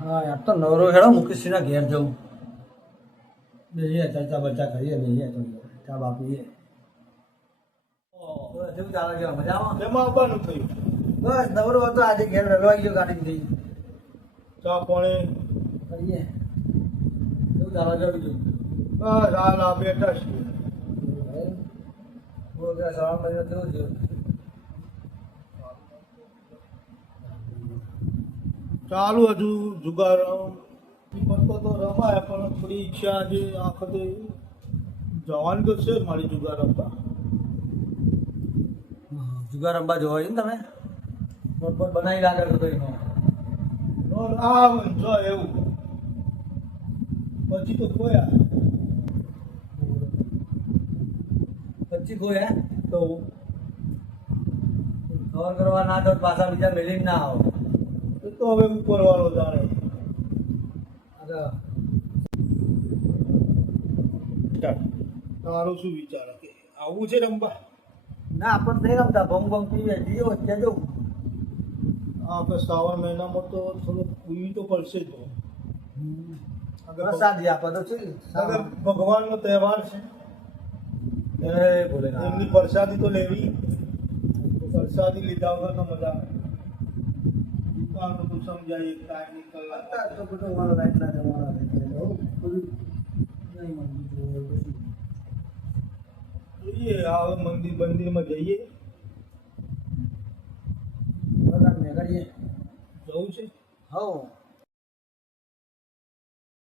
હા યાર તો નવરો હેડો મુકેશજીના ઘેર જવું. બેહીએ ચર્ચા બર્ચા કરીએ, બેહીએ તો ચા બા પીએ. કેવું ચાલે છે? મજામાં? એમાં આવવાનું થયું. બસ નવરો હતો આજે ઘેર વહેલો આવી ગયો ગાડી થઈ. ચા પાણી કરીએ. કેવું ચાલે છે બીજું? બસ હાલ આ બેઠા છીએ. બોલ કે શ્રાવણ મહિનો કેવું છે? ચાલુ હજુ જુગાર પત્તો તો રમાય પણ થોડી ઈચ્છા આજે આ વખતે જવાનું તો છે મારી જુગાર રમવા. જુગાર રમવા જોવા ને તમે નોટ બોટ બનાવી લાગે તો એનો આવ જો એવું પછી તો ખોયા 25 ખોયા તો કવર કરવા ના તો પાછા બીજા મેલીને ના આવો. એ તો હવે ઉપર વાળો જાણે. આગળ તારો શું વિચાર કે આવું છે રમવા? ના આપણને થઈ રમતા ભંગ ભંગ પીવે જીવો ત્યાં જવું. આ આપણે શ્રાવણ મહિનામાં તો થોડું પીવી તો પડશે જ. પ્રસાદી આપે તો છે હવે ભગવાનનો તહેવાર છે, એ બોલે એમની પ્રસાદી તો લેવી. પ્રસાદી લીધા વગર તો મજા આવે. દુકાન બધું સમજાય એક ટાઈમની કલાક અત્યારે તો બધો મારો રાતના જમાના થઈ ગયા બધું નહીં મળતું. જોઈએ હવે મંદિરમાં જઈએ. બરાબર ને કરીએ જવું છે. હવ